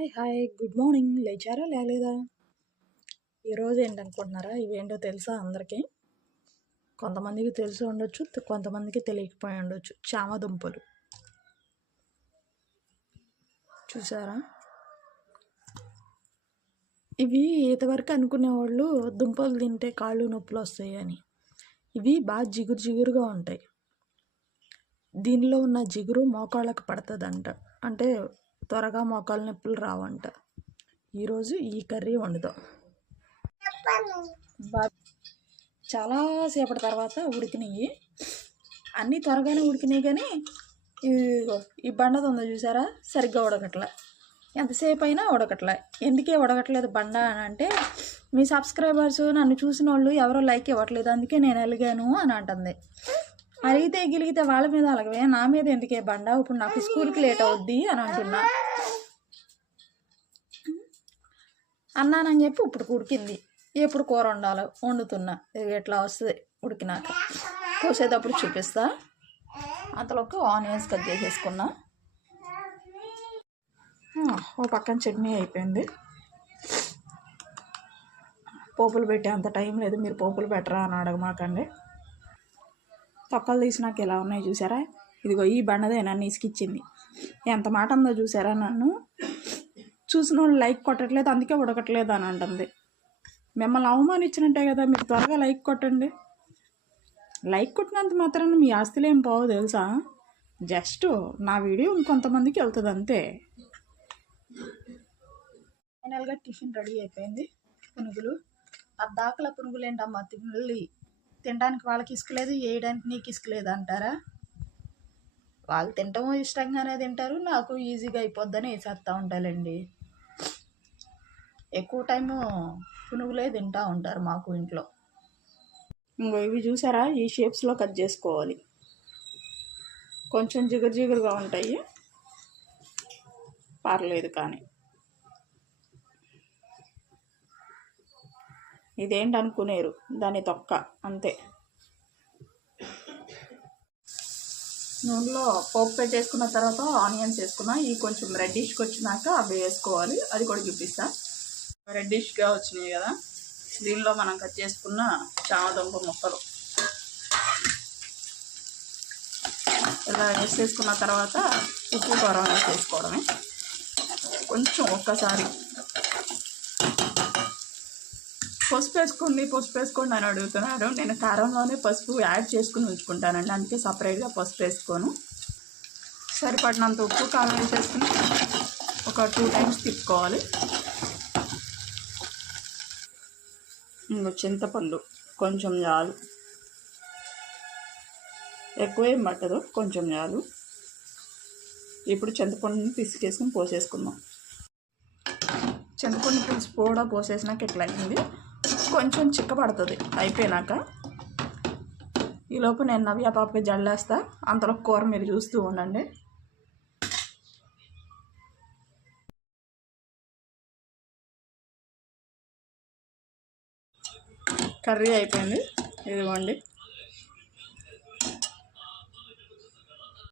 Hi hi. Good morning. లేచారా లేలేదా? ఈరోజు ఏంటనుకుంటున్నారా? ఇవేంటో తెలుసా అందరికీ? కొంతమందికి తెలిసి ఉండొచ్చు కొంతమందికి తెలియకపోయి ఉండొచ్చు. చామ దుంపలు చూసారా? ఇవి ఇంతవరకు అనుకునేవాళ్ళు దుంపలు తింటే కాళ్ళు నొప్పులు వస్తాయి అని. ఇవి బాగా జిగురు జిగురుగా ఉంటాయి. దీనిలో ఉన్న జిగురు మోకాళ్ళకు పడుతుందంట. అంటే త్వరగా మోకాళ్ళ నొప్పులు రావంట. ఈరోజు ఈ కర్రీ వండుదాం. బా చాలాసేపటి తర్వాత ఉడికినాయి. అన్నీ త్వరగానే ఉడికినాయి కానీ ఈ బండది ఉందో చూసారా? సరిగ్గా ఉడకట్లే. ఎంతసేపు అయినా ఉడకట్లే. ఎందుకే ఉడకట్లేదు బండ అని అంటే మీ సబ్స్క్రైబర్స్ నన్ను చూసిన వాళ్ళు ఎవరో లైక్ ఇవ్వట్లేదు అందుకే నేను అలిగాను అని అంటుంది. అడిగితే గిలిగితే వాళ్ళ మీద అలగవే నా మీద ఎందుకే బండ? ఇప్పుడు నాకు స్కూల్కి లేట్ అవుద్ది అని అంటున్నా. అన్నానని చెప్పి ఇప్పుడు ఉడికింది. ఎప్పుడు కూర వండాలో వండుతున్నా. ఎట్లా వస్తుంది ఉడికినాక. కోసేటప్పుడు చూపిస్తా. అంతలోకి ఆనియన్స్ కట్ చేసేసుకున్నా. ఓ పక్కన చట్నీ అయిపోయింది. పోపులు పెట్టే అంత టైం లేదు. మీరు పోపులు పెట్టరా అని అడగమాకండి. తొక్కలు తీసినాక ఎలా ఉన్నాయి చూసారా? ఇదిగో ఈ బండదే నన్ను ఇసుకిచ్చింది. ఎంత మాట ఉందో చూసారా నన్ను? చూసిన వాళ్ళు లైక్ కొట్టట్లేదు అందుకే ఉడకట్లేదు అని అంటుంది. మిమ్మల్ని అవమానించినట్టే కదా మీరు త్వరగా లైక్ కొట్టండి. లైక్ కొట్టినంత మాత్రాన మీ ఆస్తులు ఏం పోవు తెలుసా? జస్ట్ నా వీడియో ఇంకొంతమందికి వెళ్తుంది అంతే. ఫైనల్గా టిఫిన్ రెడీ అయిపోయింది. పునుగులు. అద్దాకల పునుగులు ఏంటమ్మా తినలి తినడానికి వాళ్ళకి ఇసుకలేదు వేయడానికి నీకు ఇసుకలేదు అంటారా? వాళ్ళు తినటం ఇష్టంగానే తింటారు నాకు ఈజీగా అయిపోద్దని వేసేస్తూ ఉంటాలండి. ఎక్కువ టైము పునుగులే తింటూ ఉంటారు మాకు ఇంట్లో. ఇంకో ఇవి చూసారా? ఈ షేప్స్లో కట్ చేసుకోవాలి. కొంచెం జిగురు జిగురుగా ఉంటాయి. పర్లేదు కానీ. ఇదేంటి అనుకునేరు? దాని తొక్క అంతే. నూనెలో పోపు పెట్టేసుకున్న తర్వాత ఆనియన్స్ వేసుకున్నా ఇవి కొంచెం రెడ్డిష్కి వచ్చినాక అవి వేసుకోవాలి. అది కూడా చూపిస్తా. రెడ్డిష్గా వచ్చినాయి కదా. దీనిలో మనం కట్ చేసుకున్న చామదుంప ముక్కలు. ఇలా వేసేసుకున్న తర్వాత ఉప్పు కారం వేసేసుకోవడమే కొంచెం ఒక్కసారి పసుపు వేసుకోండి పసుపు వేసుకోండి అని అడుగుతున్నారు. నేను కారంలోనే పసుపు యాడ్ చేసుకుని ఉంచుకుంటానండి. అందుకే సపరేట్గా పసుపు వేసుకోను సరిపడినంత ఉప్పు కారం వేసేసుకుని ఒక టూ టైమ్స్ తిప్పుకోవాలి. ఇంకో చింతపండు కొంచెం చాలు. ఎక్కువ ఏం పట్టదు కొంచెం చాలు. ఇప్పుడు చింతపండుని పిసికేసుకుని పోసేసుకుందాం. చింతపండు పులుసు కూడా పోసేసినాక ఎట్లా అయింది. కొంచెం చిక్కబడుతుంది. అయిపోయినాక ఈలోపు నేను నవ్య పాపకి జల్లేస్తా. అంతలో కూర మీరు చూస్తూ ఉండండి. కర్రీ అయిపోయింది. ఇదిగోండి.